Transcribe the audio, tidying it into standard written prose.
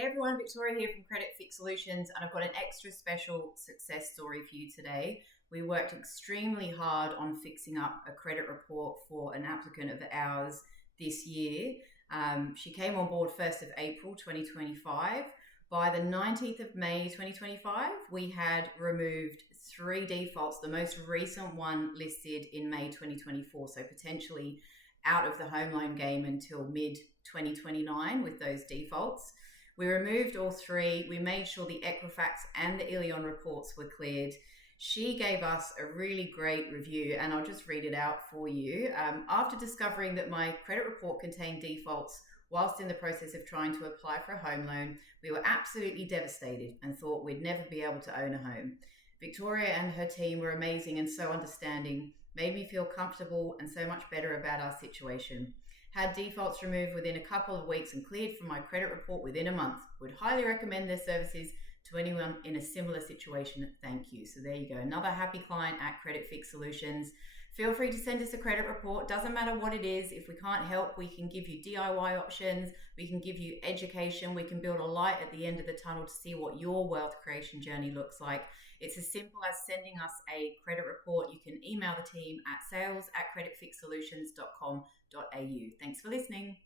Hey everyone, Victoria here from Credit Fix Solutions, and I've got an extra special success story for you today. We worked extremely hard on fixing up a credit report for an applicant of ours this year. She came on board 1st of April 2025. By the 19th of May 2025, we had removed 3 defaults, the most recent one listed in May 2024, so potentially out of the home loan game until mid 2029 with those defaults. We removed all 3. We made sure the Equifax and the Illion reports were cleared. She gave us a really great review, and I'll just read it out for you. After discovering that my credit report contained defaults whilst in the process of trying to apply for a home loan, we were absolutely devastated and thought we'd never be able to own a home. Victoria and her team were amazing and so understanding, made me feel comfortable and so much better about our situation. Had defaults removed within a couple of weeks and cleared from my credit report within a month. Would highly recommend their services to anyone in a similar situation. Thank you. So there you go. Another happy client at Credit Fix Solutions. Feel free to send us a credit report. Doesn't matter what it is. If we can't help, we can give you DIY options. We can give you education. We can build a light at the end of the tunnel to see what your wealth creation journey looks like. It's as simple as sending us a credit report. You can email the team at sales@creditfixsolutions.com.au. Thanks for listening.